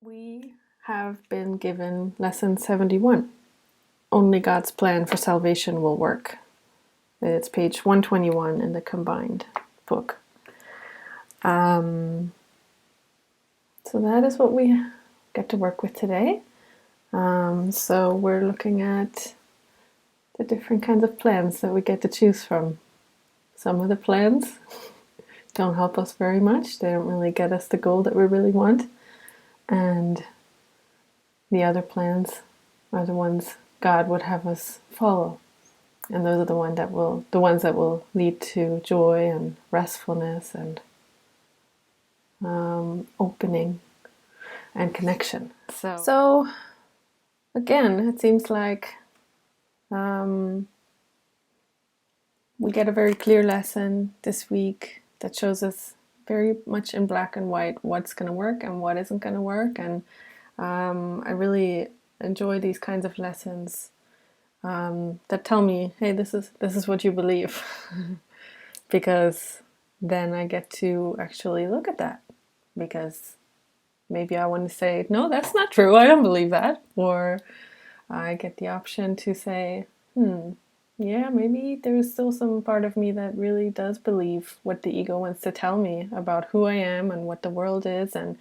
We have been given lesson 71. Only God's plan for salvation will work. It's page 121 in the combined book. So that is what we get to work with today. So we're looking at the different kinds of plans that we get to choose from. Some of the plans don't help us very much. They don't really get us the goal that we really want. And the other plans are the ones God would have us follow. And those are the ones that will lead to joy and restfulness and opening and connection. So again, it seems like we get a very clear lesson this week that shows us very much in black and white what's going to work and what isn't going to work. And I really enjoy these kinds of lessons that tell me, hey, this is what you believe, because then I get to actually look at that, because maybe I want to say, no, that's not true, I don't believe that, or I get the option to say, yeah, maybe there's still some part of me that really does believe what the ego wants to tell me about who I am and what the world is and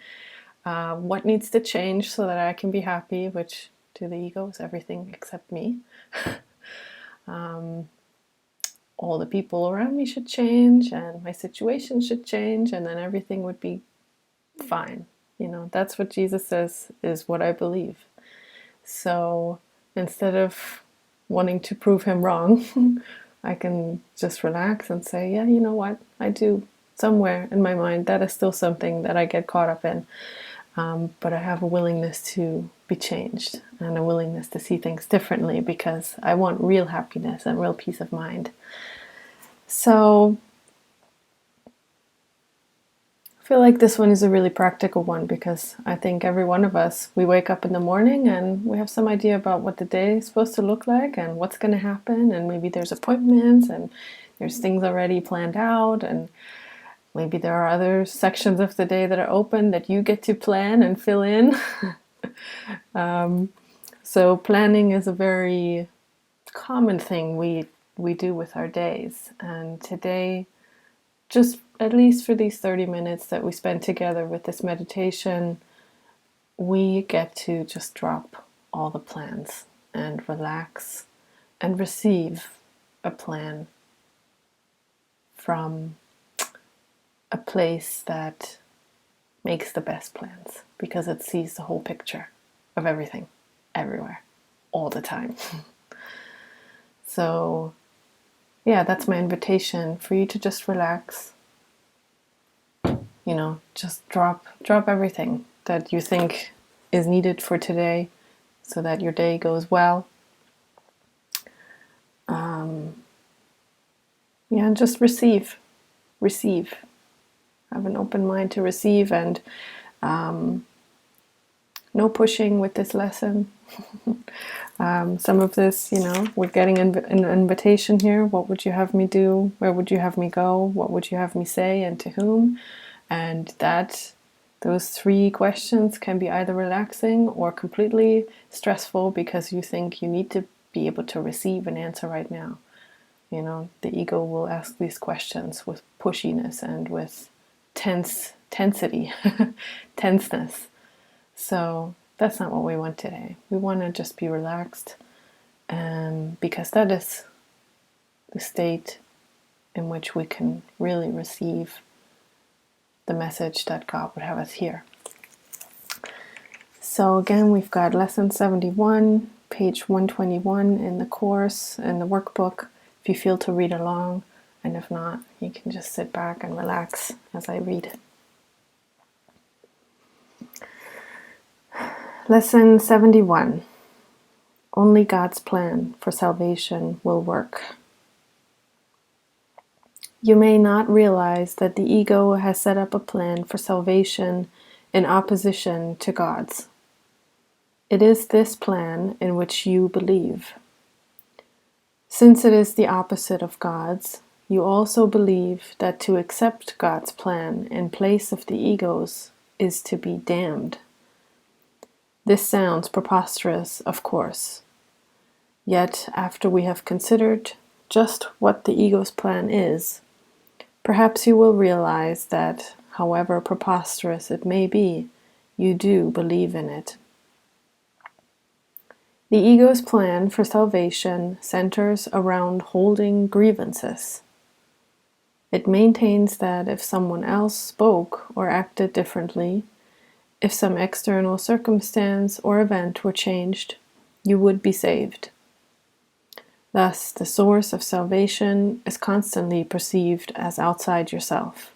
what needs to change so that I can be happy, which to the ego is everything except me. All the people around me should change and my situation should change and then everything would be fine. You know, that's what Jesus says is what I believe. So instead of wanting to prove him wrong, I can just relax and say, yeah, you know what, I do. Somewhere in my mind, that is still something that I get caught up in. But I have a willingness to be changed and a willingness to see things differently because I want real happiness and real peace of mind. So I feel like this one is a really practical one because I think every one of us, we wake up in the morning and we have some idea about what the day is supposed to look like and what's going to happen, and maybe there's appointments and there's things already planned out, and maybe there are other sections of the day that are open that you get to plan and fill in. So planning is a very common thing we do with our days. And today, just at least for these 30 minutes that we spend together with this meditation, we get to just drop all the plans and relax and receive a plan from a place that makes the best plans because it sees the whole picture of everything, everywhere, all the time. So yeah, that's my invitation for you to just relax. You know, just drop everything that you think is needed for today so that your day goes well. Yeah, and just receive. Have an open mind to receive, and no pushing with this lesson. Some of this, you know, we're getting an invitation here. What would you have me do? Where would you have me go? What would you have me say and to whom? And those three questions can be either relaxing or completely stressful because you think you need to be able to receive an answer right now. You know, the ego will ask these questions with pushiness and with tenseness. So that's not what we want today. We want to just be relaxed, because that is the state in which we can really receive the message that God would have us hear. So again, we've got lesson 71, page 121 in the course, in the workbook, if you feel to read along, and if not, you can just sit back and relax as I read. Lesson 71. Only God's plan for salvation will work. You may not realize that the ego has set up a plan for salvation in opposition to God's. It is this plan in which you believe. Since it is the opposite of God's, you also believe that to accept God's plan in place of the ego's is to be damned. This sounds preposterous, of course. Yet, after we have considered just what the ego's plan is, perhaps you will realize that, however preposterous it may be, you do believe in it. The ego's plan for salvation centers around holding grievances. It maintains that if someone else spoke or acted differently, if some external circumstance or event were changed, you would be saved. Thus, the source of salvation is constantly perceived as outside yourself.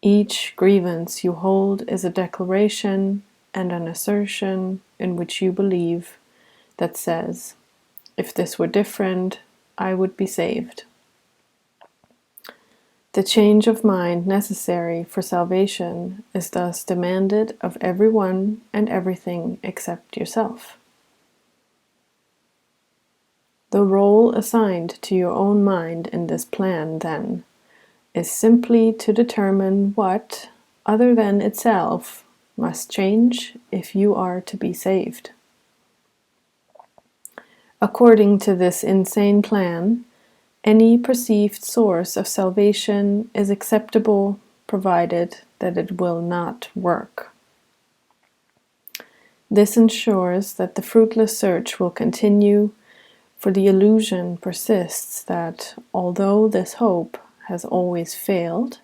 Each grievance you hold is a declaration and an assertion in which you believe that says, if this were different, I would be saved. The change of mind necessary for salvation is thus demanded of everyone and everything except yourself. The role assigned to your own mind in this plan, then, is simply to determine what, other than itself, must change if you are to be saved. According to this insane plan, any perceived source of salvation is acceptable provided that it will not work. This ensures that the fruitless search will continue, for the illusion persists that, although this hope has always failed,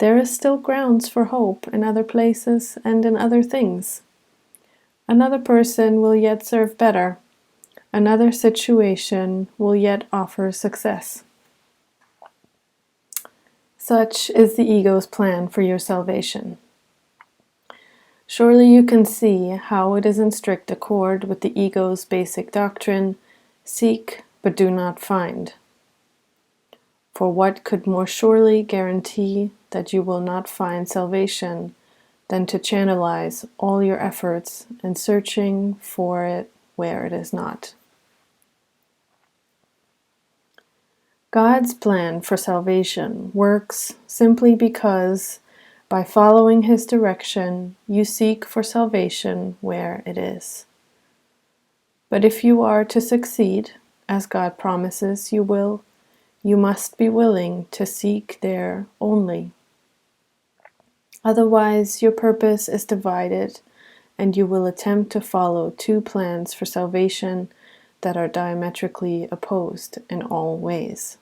there is still grounds for hope in other places and in other things. Another person will yet serve better. Another situation will yet offer success. Such is the ego's plan for your salvation. Surely you can see how it is in strict accord with the ego's basic doctrine, seek but do not find. For what could more surely guarantee that you will not find salvation than to channelize all your efforts in searching for it where it is not? God's plan for salvation works simply because, by following His direction, you seek for salvation where it is. But if you are to succeed, as God promises you will, you must be willing to seek there only. Otherwise, your purpose is divided, and you will attempt to follow two plans for salvation that are diametrically opposed in all ways.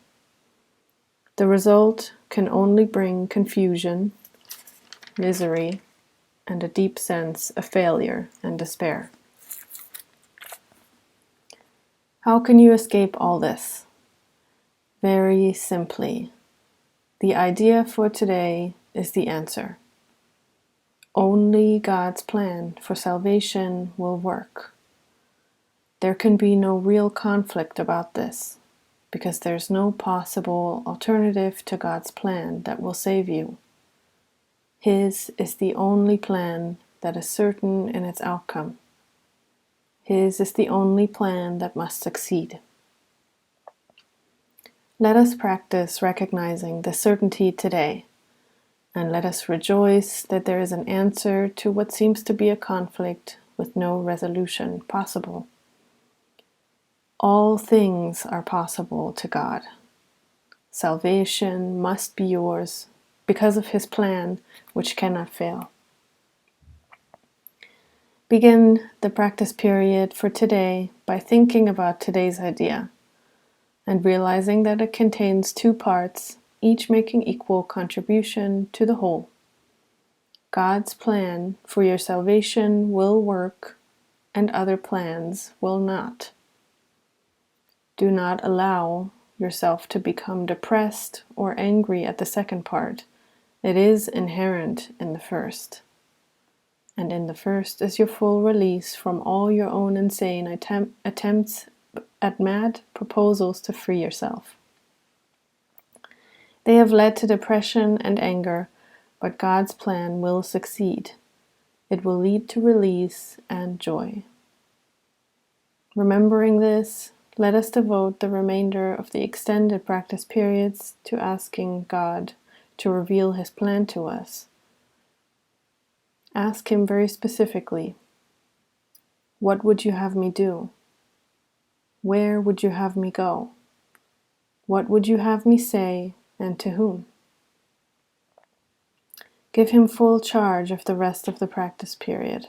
The result can only bring confusion, misery, and a deep sense of failure and despair. How can you escape all this? Very simply, the idea for today is the answer. Only God's plan for salvation will work. There can be no real conflict about this, because there's no possible alternative to God's plan that will save you. His is the only plan that is certain in its outcome. His is the only plan that must succeed. Let us practice recognizing the certainty today, and let us rejoice that there is an answer to what seems to be a conflict with no resolution possible. All things are possible to God. Salvation must be yours because of His plan, which cannot fail. Begin the practice period for today by thinking about today's idea and realizing that it contains two parts, each making equal contribution to the whole. God's plan for your salvation will work, and other plans will not. Do not allow yourself to become depressed or angry at the second part. It is inherent in the first. And in the first is your full release from all your own insane attempts at mad proposals to free yourself. They have led to depression and anger, but God's plan will succeed. It will lead to release and joy. Remembering this, let us devote the remainder of the extended practice periods to asking God to reveal His plan to us. Ask Him very specifically, What would you have me do? Where would you have me go? What would you have me say, and to whom? Give him full charge of the rest of the practice period,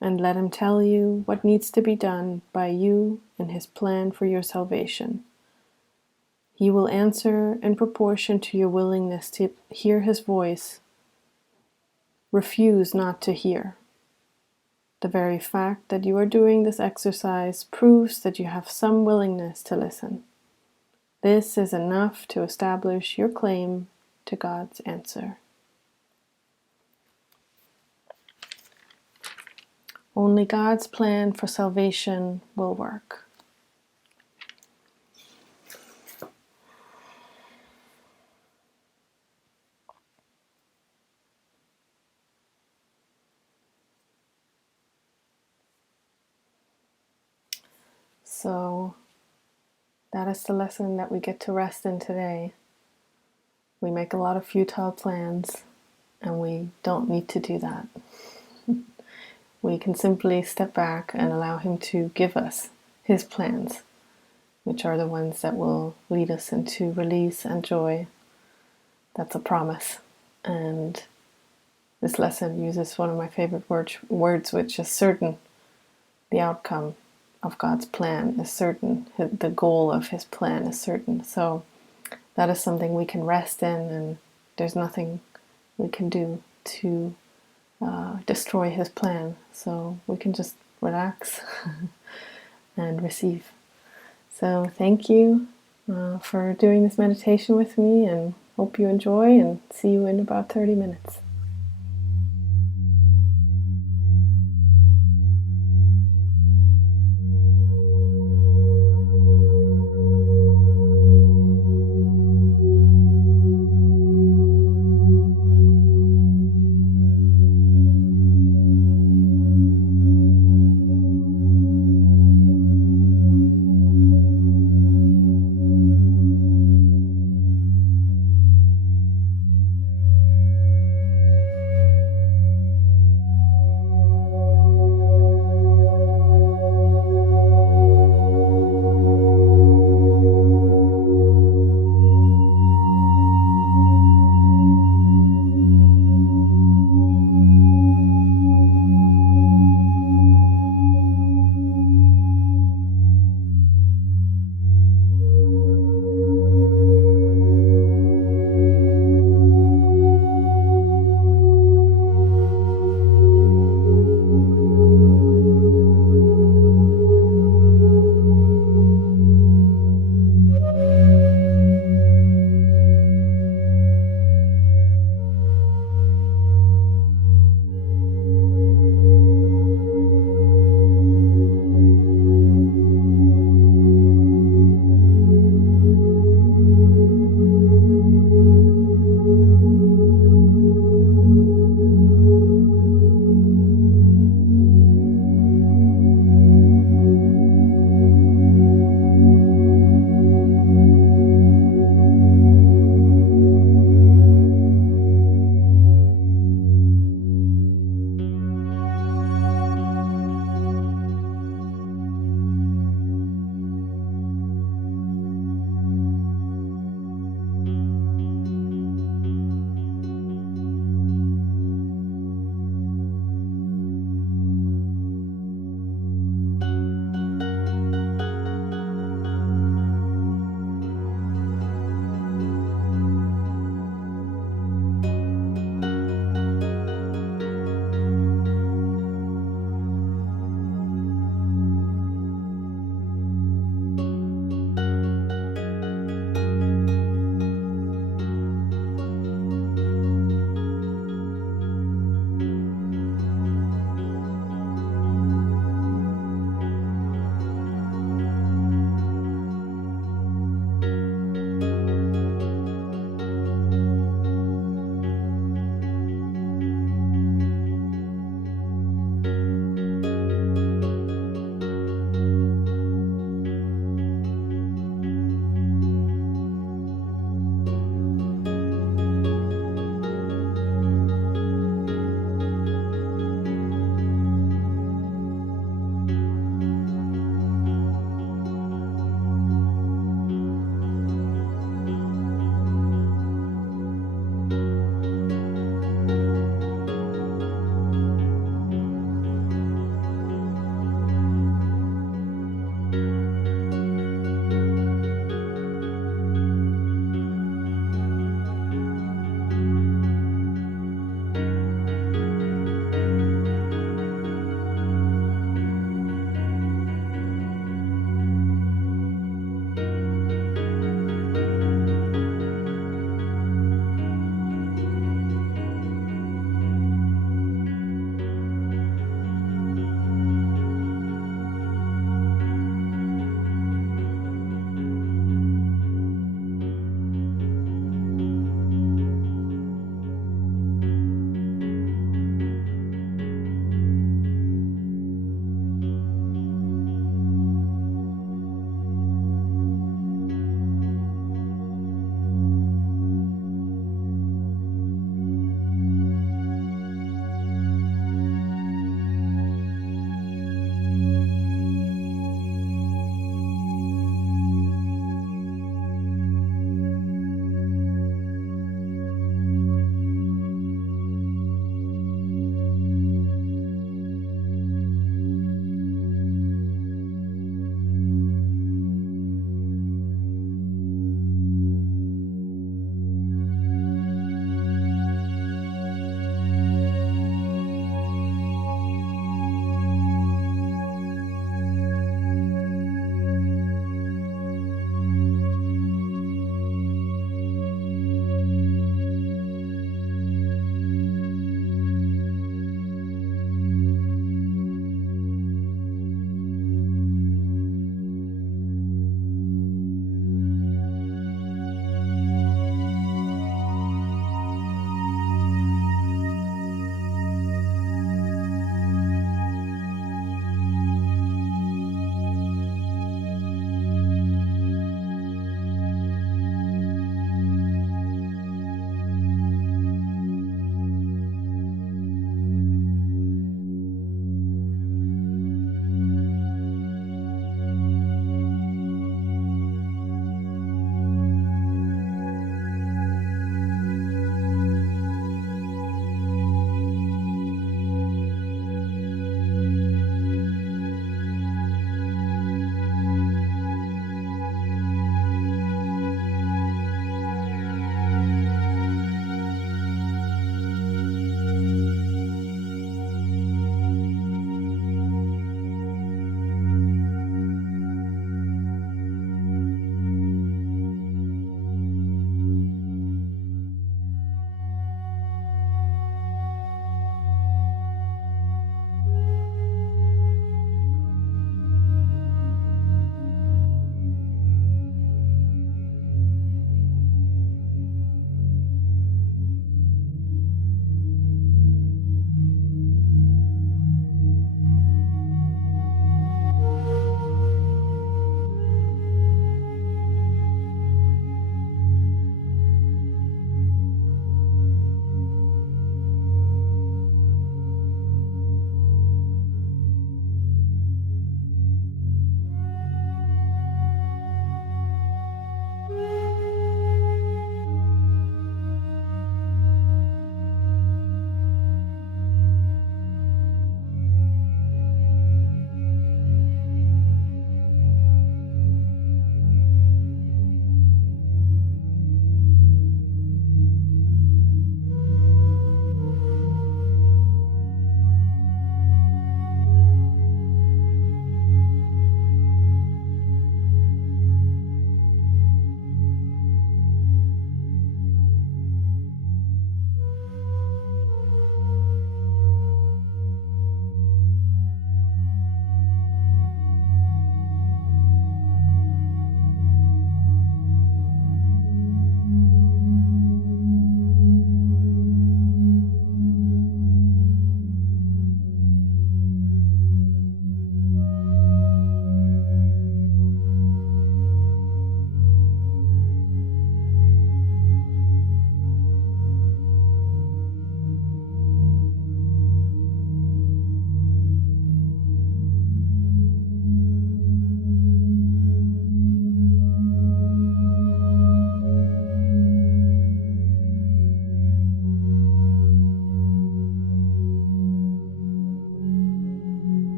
and let him tell you what needs to be done by you in his plan for your salvation. He will answer in proportion to your willingness to hear his voice. Refuse not to hear. The very fact that you are doing this exercise proves that you have some willingness to listen. This is enough to establish your claim to God's answer. Only God's plan for salvation will work. So that is the lesson that we get to rest in today. We make a lot of futile plans, and we don't need to do that. We can simply step back and allow him to give us his plans, which are the ones that will lead us into release and joy. That's a promise. And this lesson uses one of my favorite words, which is certain. The outcome of God's plan is certain. The goal of his plan is certain. So that is something we can rest in, and there's nothing we can do to destroy his plan. So we can just relax and receive. So thank you for doing this meditation with me, and hope you enjoy, and see you in about 30 minutes.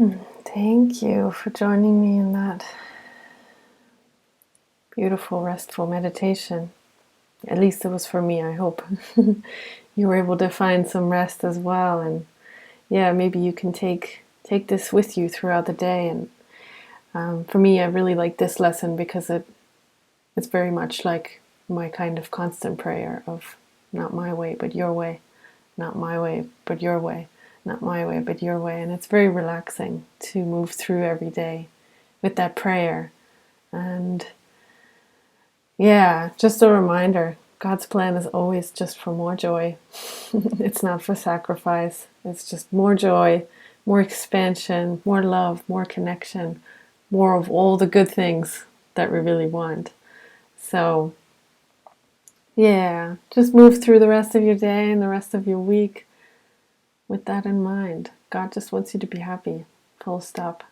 Thank you for joining me in that beautiful, restful meditation. At least it was for me, I hope. You were able to find some rest as well. And yeah, maybe you can take this with you throughout the day. And for me, I really like this lesson because it's very much like my kind of constant prayer of not my way, but your way, not my way, but your way, not my way, but your way. And it's very relaxing to move through every day with that prayer. And yeah, just a reminder, God's plan is always just for more joy. It's not for sacrifice. It's just more joy, more expansion, more love, more connection, more of all the good things that we really want. So, yeah, just move through the rest of your day and the rest of your week with that in mind. God just wants you to be happy. Full stop.